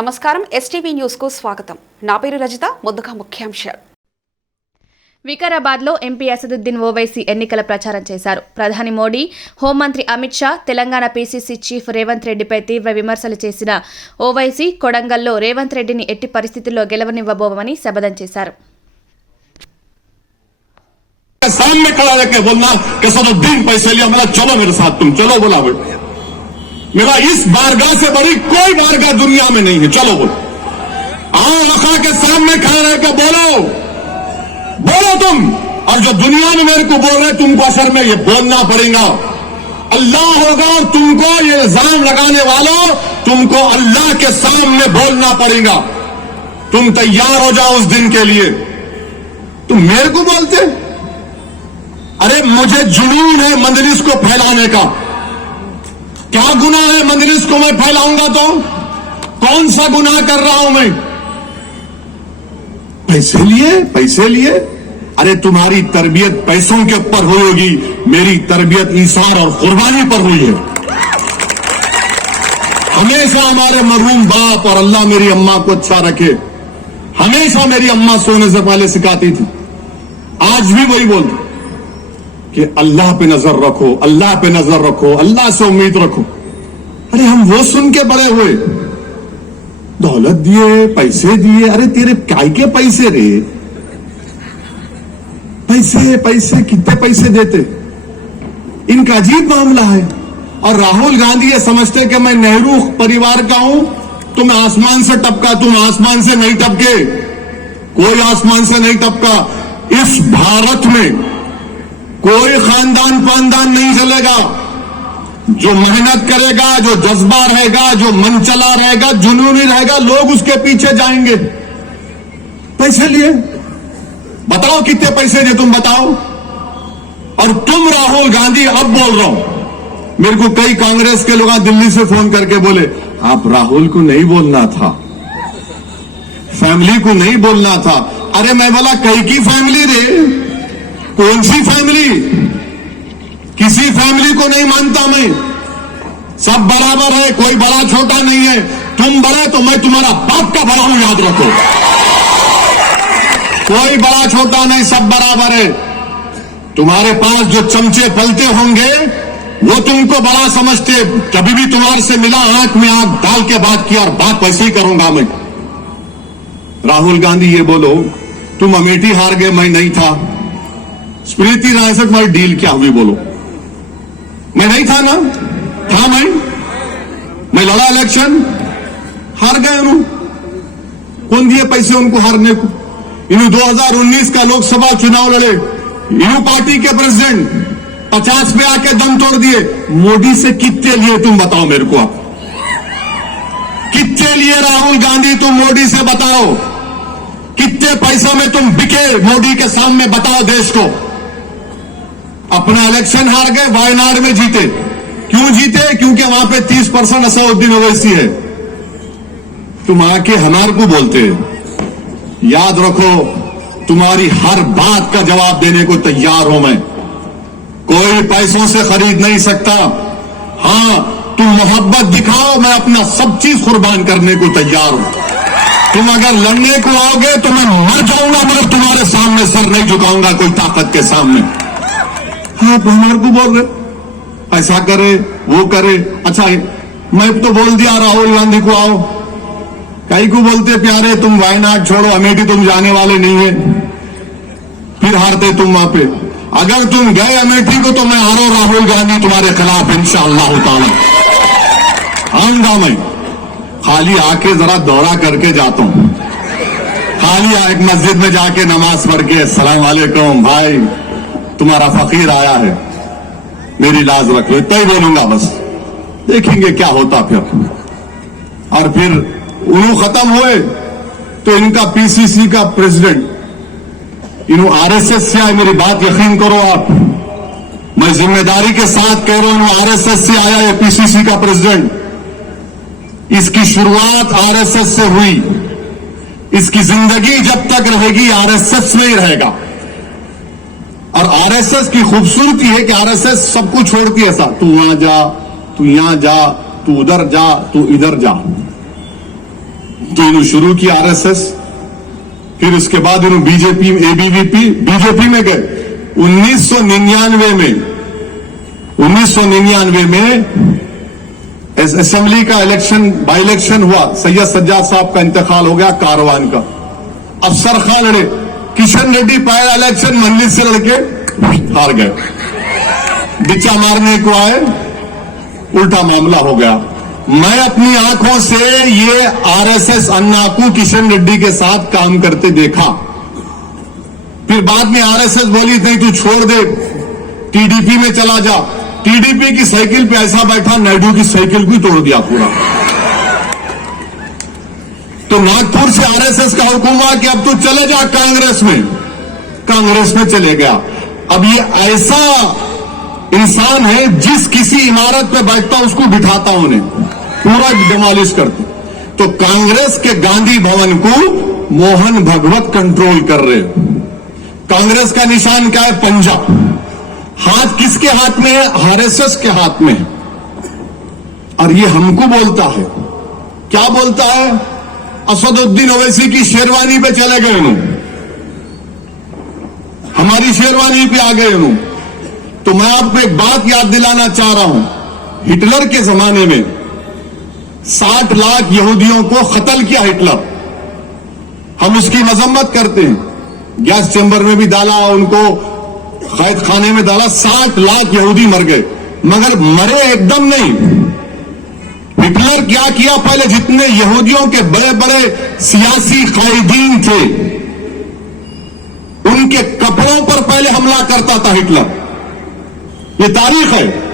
నమస్కారం STV news కు స్వాగతం. నా పేరు రజిత. ముందుగా ముఖ్యాంశాలు. వికారాబాద్లో ఎంపీ అసదుద్దీన్ ఓవైసీ ఎన్నికల ప్రచారం చేశారు. ప్రధాని మోడీ, హోంమంత్రి అమిత్ షా, తెలంగాణ పీసీసీ చీఫ్ రేవంత్ రెడ్డిపై తీవ్ర విమర్శలు చేసిన ఓవైసీ కొడంగల్లో రేవంత్ రెడ్డిని ఎట్టి పరిస్థితుల్లో గెలవనివ్వబోమని శపథం చేశారు. सामने खड़ा रह के बोलना कि असदुद्दीन पैसे लिया, मेरा चलो मेरे साथ, तुम चलो बोला बेटा, मेरा इस बारगाह से बड़ी कोई बारगाह दुनिया में नहीं है, चलो बोलो। आओ वखा के सामने खड़ा रह के बोलो तुम, और जो दुनिया में मेरे को बोल रहे तुमको असल में ये बोलना पड़ेगा। अल्लाह होगा और तुमको ये इल्जाम लगाने वालों, तुमको अल्लाह के सामने बोलना पड़ेगा। तुम तैयार हो जाओ उस दिन के लिए। तुम मेरे को बोलते, अरे मुझे जुनून है मंजलिस को फैलाने का। क्या गुनाह है मंजलिस को मैं फैलाऊंगा तो? कौन सा गुनाह कर रहा हूं मैं? पैसे लिए अरे तुम्हारी तरबियत पैसों के ऊपर हुई होगी, मेरी तरबियत ईसार और कुर्बानी पर हुई है। हमेशा हमारे मरहूम बाप और अल्लाह मेरी अम्मा को अच्छा रखे, हमेशा मेरी अम्मा सोने से पहले सिखाती थी, आज भी वही बोलती कि अल्लाह पे नजर रखो, अल्लाह पे नजर रखो, अल्लाह से उम्मीद रखो। अरे हम वो सुन के बड़े हुए, दौलत दिए, पैसे दिए, अरे तेरे काय के पैसे रे? पैसे कितने पैसे देते? इनका अजीब मामला है। और राहुल गांधी ये समझते कि मैं नेहरू परिवार का हूं, तुम आसमान से टपका, तुम आसमान से नहीं टपके, कोई आसमान से नहीं टपका। इस भारत में कोई खानदान नहीं चलेगा। जो मेहनत करेगा, जो जज्बा रहेगा, जो मन चला रहेगा, जुनूनी रहेगा, लोग उसके पीछे जाएंगे। पैसे लिए, बताओ कितने पैसे दिए, तुम बताओ। और तुम राहुल गांधी, अब बोल रहा हूं, मेरे को कई कांग्रेस के लोग दिल्ली से फोन करके बोले आप राहुल को नहीं बोलना था, फैमिली को नहीं बोलना था। अरे मैं बोला कई की फैमिली रे? कौन सी फैमिली? किसी फैमिली को नहीं मानता मैं, सब बराबर है, कोई बड़ा छोटा नहीं है। तुम बड़े तो मैं तुम्हारा बाप का बड़ा हूं, याद रखो। कोई बड़ा छोटा नहीं, सब बराबर है। तुम्हारे पास जो चमचे पलते होंगे वो तुमको बड़ा समझते, कभी भी तुम्हारे से मिला आंख में आंख डाल के बात किया, और बात वैसे ही करूंगा मैं। राहुल गांधी ये बोलो तुम अमेठी हार गए, मैं नहीं था। स्मृति ईरानी से तुम्हारी डील क्या हुई बोलो? मैं नहीं था ना, था मैं लड़ा इलेक्शन, हार गए। कौन दिए पैसे उनको हारने को? इन 2019 का लोकसभा चुनाव लड़े, इन पार्टी के प्रेसिडेंट 50 पे आके दम तोड़ दिए। मोदी से कितने लिए तुम बताओ मेरे को, आप कितने लिए राहुल गांधी? तुम मोदी से बताओ कितने पैसों में तुम बिके मोदी के सामने, बताओ देश को। अपना इलेक्शन हार गए, वायनाड में जीते। क्यों जीते? क्योंकि वहां पे 30% असदुद्दीन ओवैसी है। तुम आके हमारे को बोलते, याद रखो तुम्हारी हर बात का जवाब देने को तैयार हूं मैं, कोई पैसों से खरीद नहीं सकता। हां तुम मोहब्बत दिखाओ, मैं अपना सब चीज कुर्बान करने को तैयार हूं। तुम अगर लड़ने को आओगे तो मैं मर जाऊंगा, मगर तुम्हारे सामने सर नहीं झुकाऊंगा कोई ताकत के सामने। आप हमारे को बोल रहे ऐसा करे वो करे। अच्छा मैं तो बोल दिया राहुल गांधी को आओ, कई को बोलते प्यारे तुम वायनाड छोड़ो, अमेठी तुम जाने वाले नहीं है, फिर हारते तुम वहां पे। अगर तुम गए अमेठी को तो मैं हारो राहुल गांधी तुम्हारे खिलाफ इंशाअल्लाह ताला आऊंगा। मैं खाली आके जरा दौरा करके जाता हूं, खाली एक मस्जिद में जाके नमाज पढ़ के अस्सलाम वालेकुम भाई तुम्हारा फकीर आया है, मेरी लाज रख लो, इतना ही बोलूंगा बस। देखेंगे क्या होता फिर। और फिर उन्होंने खत्म हुए तो इनका पीसीसी का प्रेसिडेंट आरएसएस से आए, मेरी बात यकीन करो आप, मैं जिम्मेदारी के साथ कह रहा हूं, आरएसएस से आया है पीसीसी का प्रेसिडेंट। इसकी शुरुआत आरएसएस से हुई, इसकी जिंदगी जब तक रहेगी आरएसएस में ही रहेगा। और आरएसएस की खूबसूरती है कि आरएसएस सबको छोड़ती है, तू वहां जा, तू यहां जा, तू उधर जा, तू इधर जा। 2019 का लोकसभा चुनाव लड़े, यूपी पार्टी के प्रेसिडेंट 50 पे आके दम तोड़ दिए। मोदी से कितने लिए तुम बताओ मेरे को, आप कितने लिए राहुल गांधी तुम मोदी से बताओ। तो इन्होंने शुरू की आरएसएस, फिर उसके बाद इन्होंने बीजेपी एबीवीपी बीजेपी में गए। 1999 में असेंबली का इलेक्शन बाई इलेक्शन हुआ, सैयद सज्जाद साहब का इंतकाल हो गया कारवान का। अफसर खान लड़े, किशन रेड्डी पहला इलेक्शन मंडी से लड़के हार गए, बिचा मारने को आए, उल्टा मामला हो गया। मैं अपनी आंखों से ये आरएसएस अन्नाकू किशन रेड्डी के साथ काम करते देखा। फिर बाद में आरएसएस बोली नहीं तू छोड़ दे, टीडीपी में चला जा। टीडीपी की साइकिल पे ऐसा बैठा, नायडू की साइकिल को ही तोड़ दिया पूरा। तो नागपुर से आरएसएस का हुक्म हुआ कि अब तू चले जा कांग्रेस में, कांग्रेस में चले गया। अब ये ऐसा इंसान है जिस किसी इमारत पे बैठता उसको बिठाता उन्हें, पूरा डिमोलिश करते। तो कांग्रेस के गांधी भवन को मोहन भगवत कंट्रोल कर रहे। कांग्रेस का निशान क्या है? पंजा। हाथ किसके हाथ में है? आरएसएस के हाथ में है। और ये हमको बोलता है, क्या बोलता है? असदुद्दीन ओवैसी की शेरवानी पे चले गए उन्होंने, हमारी शेरवानी पे आ गए उन्होंने। तो मैं आपको एक बात याद दिलाना चाह रहा हूं, हिटलर के जमाने में 60 लाख यहूदियों को कत्ल किया हिटलर। हम इसकी मजम्मत करते हैं, गैस चैम्बर में भी डाला, उनको कैद खाने में डाला, 60 लाख यहूदी मर गए। मगर मरे एकदम नहीं। हिटलर क्या किया? पहले जितने यहूदियों के बड़े बड़े सियासी कायदीन थे उनके कपड़ों पर पहले हमला करता था हिटलर। ये तारीख है।